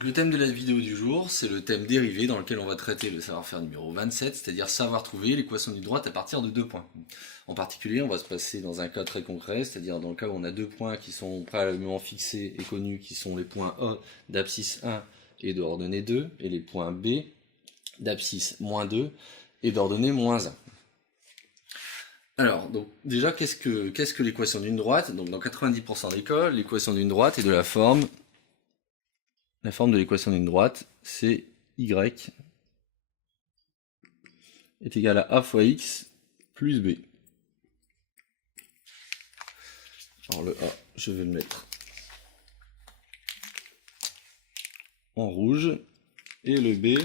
Le thème de la vidéo du jour, c'est le thème dérivé dans lequel on va traiter le savoir-faire numéro 27, c'est-à-dire savoir trouver l'équation d'une droite à partir de 2 points. En particulier, on va se passer dans un cas très concret, c'est-à-dire dans le cas où on a 2 points qui sont préalablement fixés et connus, qui sont les points A d'abscisse 1 et d'ordonnée 2, et les points B d'abscisse moins 2 et d'ordonnée moins 1. Alors, donc déjà, qu'est-ce que l'équation d'une droite? Donc dans 90% des cas, l'équation d'une droite est de la forme de l'équation d'une droite, c'est y est égal à a fois x plus b. Alors le a, je vais le mettre en rouge, et le b,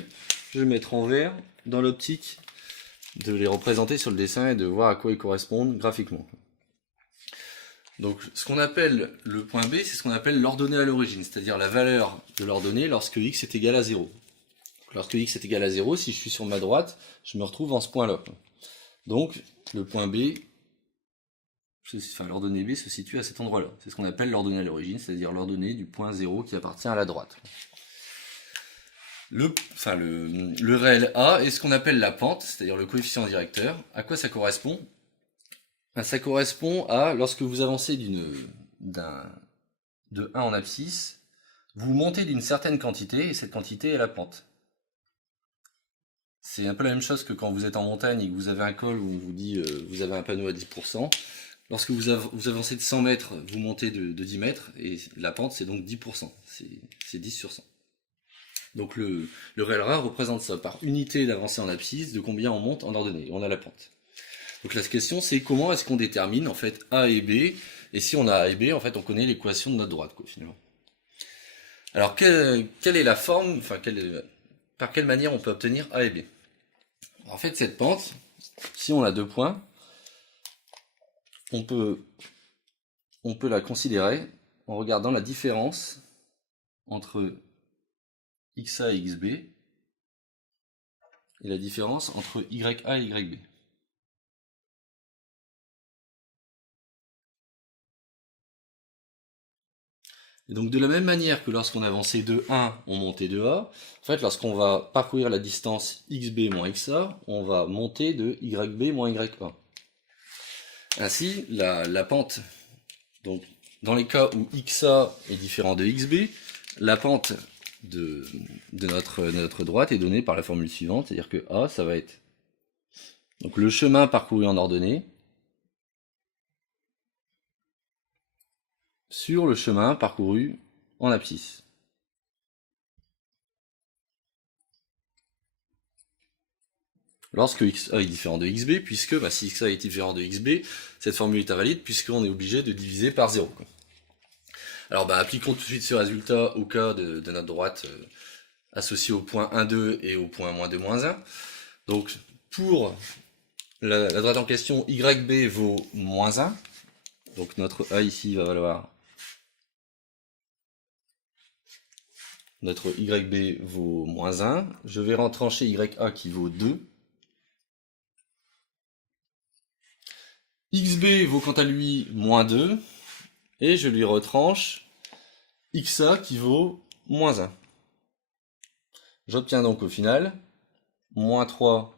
je vais le mettre en vert, dans l'optique de les représenter sur le dessin et de voir à quoi ils correspondent graphiquement. Donc ce qu'on appelle le point B, c'est ce qu'on appelle l'ordonnée à l'origine, c'est-à-dire la valeur de l'ordonnée lorsque x est égal à 0. Lorsque x est égal à 0, si je suis sur ma droite, je me retrouve en ce point-là. Donc le point B, l'ordonnée B se situe à cet endroit-là. C'est ce qu'on appelle l'ordonnée à l'origine, c'est-à-dire l'ordonnée du point 0 qui appartient à la droite. Le réel A est ce qu'on appelle la pente, c'est-à-dire le coefficient directeur. À quoi ça correspond? Ça correspond à, lorsque vous avancez de 1 en abscisse, vous montez d'une certaine quantité, et cette quantité est la pente. C'est un peu la même chose que quand vous êtes en montagne et que vous avez un col où on vous dit vous avez un panneau à 10%. Lorsque vous avancez de 100 mètres, vous montez de 10 mètres, et la pente c'est donc 10%, c'est 10 sur 100. Donc le réel A représente ça par unité d'avancée en abscisse, de combien on monte en ordonnée, on a la pente. Donc la question c'est comment est-ce qu'on détermine en fait A et B, et si on a A et B, en fait on connaît l'équation de notre droite, quoi, finalement. Alors quelle est la forme, par quelle manière on peut obtenir A et B? En fait cette pente, si on a 2 points, on peut la considérer en regardant la différence entre xa et xb, et la différence entre ya et yb. Et donc de la même manière que lorsqu'on avançait de 1, on montait de A, en fait lorsqu'on va parcourir la distance xb moins xa, on va monter de yb moins ya. Ainsi, la pente, donc dans les cas où xa est différent de xb, la pente de notre droite est donnée par la formule suivante, c'est-à-dire que A, ça va être donc le chemin parcouru en ordonnée sur le chemin parcouru en abscisse. Lorsque xa est différent de xb, puisque si xa est différent de xb, cette formule est invalide puisqu'on est obligé de diviser par 0. Alors appliquons tout de suite ce résultat au cas de notre droite associée au point 1, 2 et au point moins 2, moins 1. Donc pour la droite en question, yb vaut moins 1. Donc notre a ici va valoir, notre yb vaut moins 1. Je vais retrancher ya qui vaut 2. xb vaut quant à lui moins 2. Et je lui retranche xa qui vaut moins 1. J'obtiens donc au final moins 3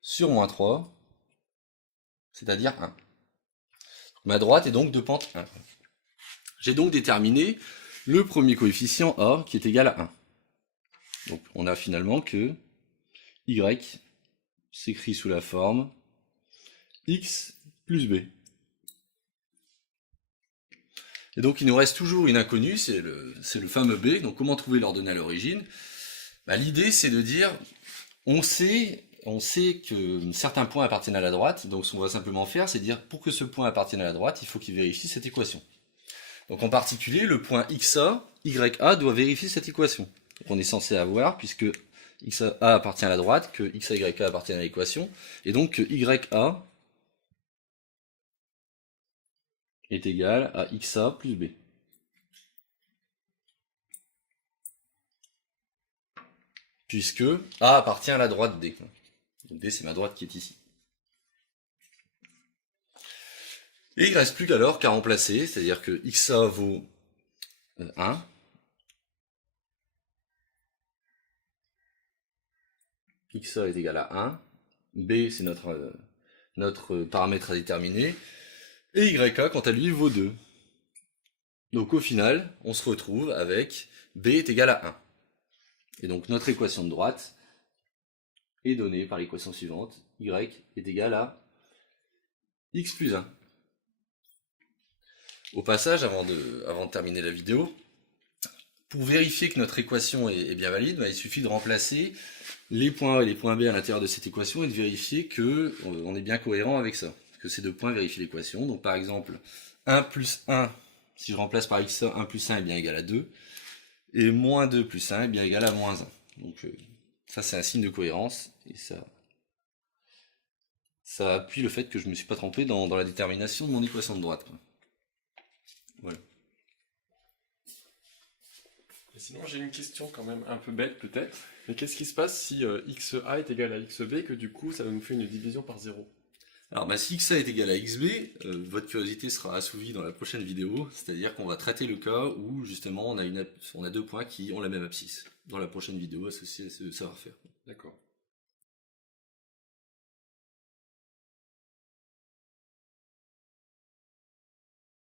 sur moins 3, c'est-à-dire 1. Ma droite est donc de pente 1. J'ai donc déterminé le premier coefficient A qui est égal à 1. Donc on a finalement que y s'écrit sous la forme x plus b. Et donc il nous reste toujours une inconnue, c'est le fameux b. Donc comment trouver l'ordonnée à l'origine? L'idée c'est de dire, on sait que certains points appartiennent à la droite, donc ce qu'on va simplement faire, c'est dire pour que ce point appartienne à la droite, il faut qu'il vérifie cette équation. Donc en particulier, le point xa, ya doit vérifier cette équation. Donc on est censé avoir, puisque xa appartient à la droite, que xa, ya appartiennent à l'équation, et donc que ya est égal à xa plus b. Puisque A appartient à la droite D. Donc D c'est ma droite qui est ici. Et il ne reste plus qu'alors qu'à remplacer, c'est-à-dire que xa vaut 1. xa est égal à 1, b c'est notre paramètre à déterminer, et yk quant à lui vaut 2. Donc au final, on se retrouve avec b est égal à 1. Et donc notre équation de droite est donnée par l'équation suivante, y est égal à x plus 1. Au passage, avant de terminer la vidéo, pour vérifier que notre équation est bien valide, il suffit de remplacer les points A et les points B à l'intérieur de cette équation et de vérifier que on est bien cohérent avec ça. Que ces deux points vérifient l'équation. Donc par exemple, 1 plus 1, si je remplace par x, 1 plus 1 est bien égal à 2, et moins 2 plus 1 est bien égal à moins 1. Donc ça c'est un signe de cohérence, et ça appuie le fait que je ne me suis pas trompé dans la détermination de mon équation de droite. Voilà. Et sinon, j'ai une question quand même un peu bête peut-être. Mais qu'est-ce qui se passe si xa est égal à xb, que du coup ça nous fait une division par 0? Alors si xa est égal à xb, votre curiosité sera assouvie dans la prochaine vidéo, c'est-à-dire qu'on va traiter le cas où justement on a deux points qui ont la même abscisse. Dans la prochaine vidéo associée à ce savoir-faire. D'accord.